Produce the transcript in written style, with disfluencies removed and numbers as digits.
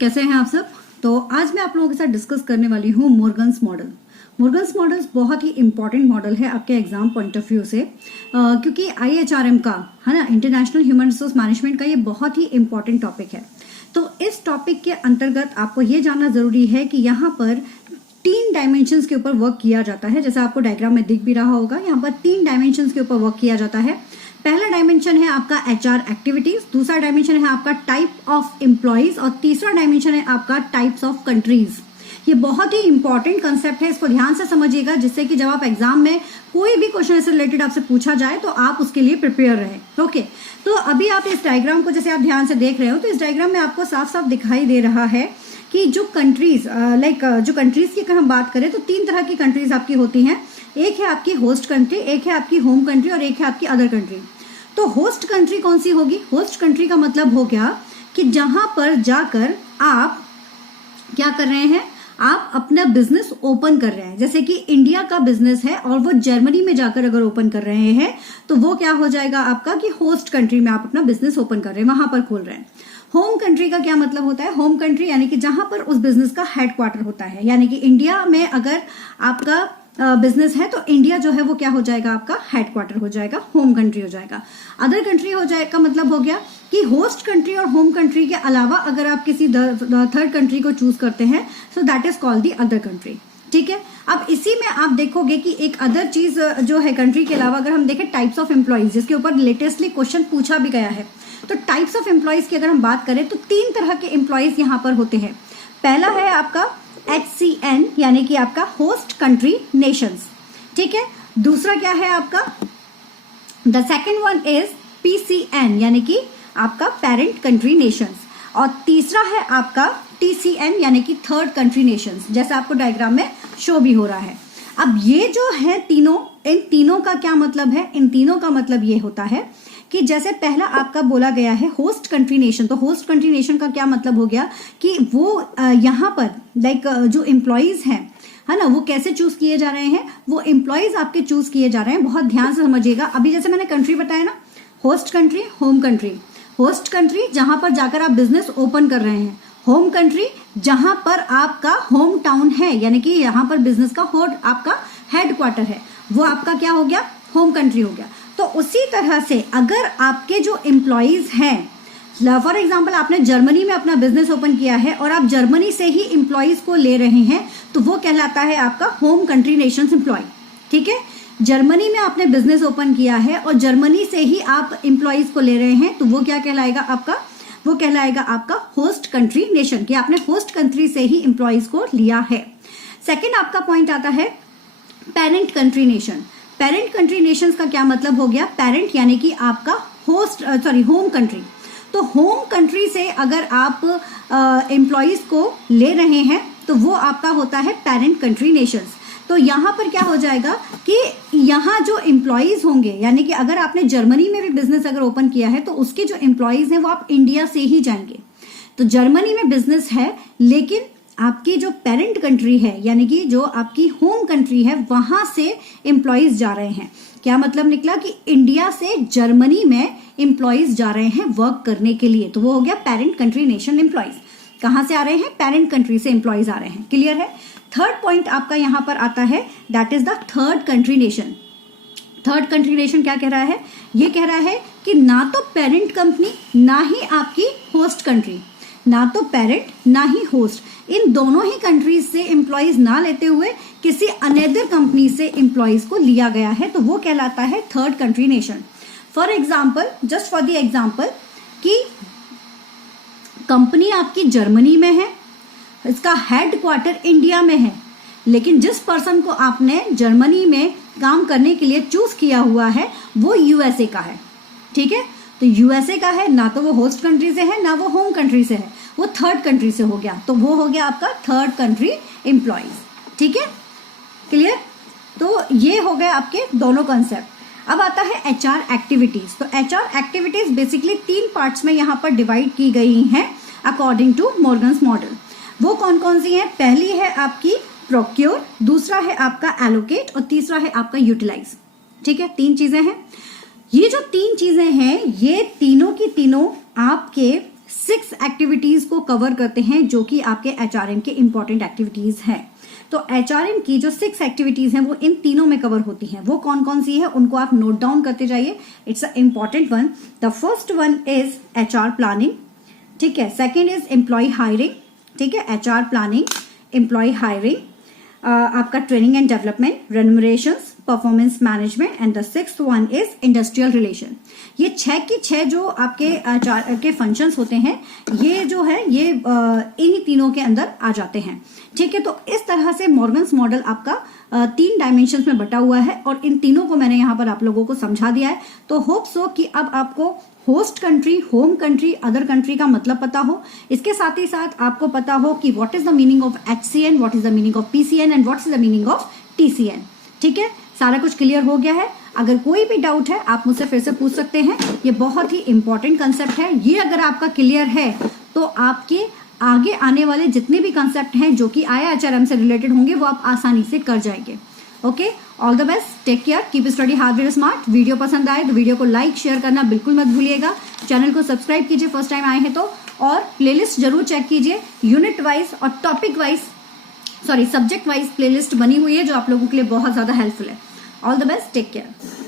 कैसे हैं आप सब। तो आज मैं आप लोगों के साथ डिस्कस करने वाली हूँ मॉर्गन्स मॉडल। मॉर्गन्स मॉडल बहुत ही इंपॉर्टेंट मॉडल है आपके एग्जाम पॉइंट ऑफ व्यू से, क्योंकि IHRM का है ना, इंटरनेशनल ह्यूमन रिसोर्स मैनेजमेंट का ये बहुत ही इंपॉर्टेंट टॉपिक है। तो इस टॉपिक के अंतर्गत आपको ये जानना जरूरी है कि यहाँ पर 3 डायमेंशंस के ऊपर वर्क किया जाता है। जैसे आपको डायग्राम में दिख भी रहा होगा, यहाँ पर 3 डायमेंशंस के ऊपर वर्क किया जाता है। पहला डायमेंशन है आपका HR एक्टिविटीज, दूसरा डायमेंशन है आपका टाइप ऑफ एम्प्लॉइज और तीसरा डायमेंशन है आपका टाइप्स ऑफ कंट्रीज। ये बहुत ही इंपॉर्टेंट कंसेप्ट है, इसको ध्यान से समझिएगा, जिससे कि जब आप एग्जाम में कोई भी क्वेश्चन से रिलेटेड आपसे पूछा जाए तो आप उसके लिए प्रिपेयर रहे। ओके, तो अभी आप इस डायग्राम को जैसे आप ध्यान से देख रहे हो, तो इस डायग्राम में आपको साफ साफ दिखाई दे रहा है कि जो कंट्रीज जो कंट्रीज की अगर हम बात करें तो 3 तरह की कंट्रीज आपकी होती हैं। एक है आपकी होस्ट कंट्री, एक है आपकी होम कंट्री और एक है आपकी अदर कंट्री। तो होस्ट कंट्री कौन सी होगी? होस्ट कंट्री का मतलब हो गया कि जहां पर जाकर आप क्या कर रहे हैं, आप अपना बिजनेस ओपन कर रहे हैं। जैसे कि इंडिया का बिजनेस है और वो जर्मनी में जाकर अगर ओपन कर रहे हैं तो वो क्या हो जाएगा आपका कि होस्ट कंट्री में आप अपना बिजनेस ओपन कर रहे हैं, वहां पर खोल रहे हैं। होम कंट्री का क्या मतलब होता है? होम कंट्री यानी कि जहां पर उस बिजनेस का हेडक्वार्टर होता है, यानी कि इंडिया में अगर आपका बिजनेस है तो इंडिया जो है वो क्या हो जाएगा, आपका हेडक्वार्टर हो जाएगा, होम कंट्री हो जाएगा। अदर कंट्री हो जाएगा मतलब हो गया कि होस्ट कंट्री और होम कंट्री के अलावा अगर आप किसी थर्ड कंट्री को चूज करते हैं, so that is called the other country. ठीक है, अब इसी में आप देखोगे कि एक अदर चीज जो है कंट्री के अलावा, अगर हम देखें टाइप्स ऑफ एम्प्लॉइज, जिसके ऊपर लेटेस्टली क्वेश्चन पूछा भी गया है। तो टाइप्स ऑफ एम्प्लॉइज की अगर हम बात करें तो 3 तरह के एम्प्लॉइज यहाँ पर होते हैं। पहला है आपका HCN यानी कि आपका होस्ट कंट्री नेशंस। ठीक है, दूसरा क्या है आपका, the second one is PCN यानी कि आपका पेरेंट कंट्री नेशंस, और तीसरा है आपका TCN यानी कि थर्ड कंट्री नेशंस, जैसा आपको डायग्राम में शो भी हो रहा है। अब ये जो है तीनों, इन तीनों का क्या मतलब है? इन तीनों का मतलब ये होता है कि जैसे पहला आपका बोला गया है होस्ट कंट्री नेशन, तो होस्ट कंट्री नेशन का क्या मतलब हो गया कि वो यहाँ पर जो एम्प्लॉइज हैं, है ना, वो कैसे चूज किए जा रहे हैं? वो एम्प्लॉइज आपके चूज किए जा रहे हैं। बहुत ध्यान से समझिएगा। अभी जैसे मैंने कंट्री बताया ना, host country, home country. Host country जहां पर जाकर आप बिजनेस ओपन कर रहे हैं, होम कंट्री जहां पर आपका होम टाउन है, यानी कि यहाँ पर बिजनेस का आपका हेडक्वार्टर है, वो आपका क्या हो गया, होम कंट्री हो गया। तो उसी तरह से अगर आपके जो एम्प्लॉइज हैं, फॉर एग्जाम्पल आपने जर्मनी में अपना बिजनेस ओपन किया है और आप जर्मनी से ही एम्प्लॉइज को ले रहे हैं, तो वो कहलाता है आपका होम कंट्री नेशंस एम्प्लॉय। ठीक है, जर्मनी में आपने बिजनेस ओपन किया है और जर्मनी से ही आप एम्प्लॉइज को ले रहे हैं, तो वो क्या कहलाएगा आपका, वो कहलाएगा आपका होस्ट कंट्री नेशन, कि आपने होस्ट कंट्री से ही एम्प्लॉइज को लिया है। सेकेंड आपका पॉइंट आता है parent country nation. Parent country Nations का क्या मतलब हो गया? पेरेंट यानी कि आपका होम कंट्री। तो होम कंट्री से अगर आप एम्प्लॉइज को ले रहे हैं तो वो आपका होता है पेरेंट कंट्री नेशंस। तो यहाँ पर क्या हो जाएगा कि यहाँ जो एम्प्लॉइज होंगे, यानी कि अगर आपने जर्मनी में भी बिजनेस अगर ओपन किया है तो उसके जो एम्प्लॉइज हैं वो आप इंडिया से ही जाएंगे। तो जर्मनी में बिजनेस है, लेकिन आपकी जो पेरेंट कंट्री है यानी कि जो आपकी होम कंट्री है, वहां से एम्प्लॉइज जा रहे हैं। क्या मतलब निकला कि इंडिया से जर्मनी में एम्प्लॉइज जा रहे हैं वर्क करने के लिए, तो वो हो गया पेरेंट कंट्री नेशन एम्प्लॉइज। कहां से आ रहे हैं? पेरेंट कंट्री से एम्प्लॉइज आ रहे हैं। क्लियर है? थर्ड पॉइंट आपका यहां पर आता है, that is the third country nation. Third country nation क्या कह रहा है? ये कह रहा है कि ना तो पेरेंट कंपनी ना ही आपकी होस्ट कंट्री, ना तो पेरेंट ना ही होस्ट, इन दोनों ही कंट्रीज से एम्प्लॉइज ना लेते हुए किसी अनदर कंपनी से एम्प्लॉइज को लिया गया है, तो वो कहलाता है third country nation. For example, just for the example, कि कंपनी आपकी जर्मनी में है, इसका हेडक्वार्टर इंडिया में है, लेकिन जिस पर्सन को आपने जर्मनी में काम करने के लिए चूज किया हुआ है वो USA का है। ठीक है, तो USA का है, ना तो वो होस्ट कंट्री से है ना वो होम कंट्री से है, वो थर्ड कंट्री से हो गया, तो वो हो गया आपका थर्ड कंट्री एम्प्लॉइज। ठीक है, क्लियर? तो ये हो गए आपके दोनों कंसेप्ट। अब आता है HR एक्टिविटीज। तो HR एक्टिविटीज बेसिकली 3 पार्ट्स में यहाँ पर डिवाइड की गई हैं अकॉर्डिंग टू मॉर्गन्स मॉडल। वो कौन कौन सी हैं? पहली है आपकी प्रोक्योर, दूसरा है आपका एलोकेट और तीसरा है आपका यूटिलाइज। ठीक है, 3 चीजें हैं। ये जो 3 चीजें हैं, ये तीनों की तीनों आपके 6 एक्टिविटीज को कवर करते हैं जो कि आपके HRM के इंपॉर्टेंट एक्टिविटीज हैं। तो HRM की जो 6 एक्टिविटीज हैं वो इन तीनों में कवर होती हैं। वो कौन कौन सी है उनको आप नोट डाउन करते जाइए, it's a important one. The first one is HR planning, ठीक है। सेकेंड इज एम्प्लॉय हायरिंग, ठीक है, HR प्लानिंग, एम्प्लॉय हायरिंग, आपका training and development, remunerations, performance management, and the sixth one is industrial relation. ये 6 की 6 जो आपके HR के फंक्शंस होते हैं ये जो है ये इन्हीं तीनों के अंदर आ जाते हैं, ठीक है। तो इस तरह से मॉर्गन्स मॉडल आपका 3 डायमेंशंस में बटा हुआ है और इन तीनों को मैंने यहाँ पर आप लोगों को समझा दिया है। तो होप सो कि अब आपको host country, home country, other country का मतलब पता हो। इसके साथ ही साथ आपको पता हो कि what is the meaning of HCN, what is the meaning of PCN and what is the meaning of TCN, ठीक है। सारा कुछ क्लियर हो गया है। अगर कोई भी डाउट है आप मुझसे फिर से पूछ सकते हैं। ये बहुत ही इंपॉर्टेंट कंसेप्ट है। ये अगर आपका क्लियर है तो आपके आगे आने वाले जितने भी कंसेप्ट हैं जो कि IHRM से रिलेटेड होंगे वो आप आसानी से कर जाएंगे। Okay, all the best, take care, keep study hard very smart. Video पसंद आए तो वीडियो को लाइक शेयर करना बिल्कुल मत भूलिएगा। चैनल को सब्सक्राइब कीजिए फर्स्ट टाइम आए हैं तो, और प्लेलिस्ट जरूर चेक कीजिए। यूनिट वाइज और topic wise, sorry subject wise playlist बनी हुई है जो आप लोगों के लिए बहुत ज्यादा हेल्पफुल है। All the best, take care.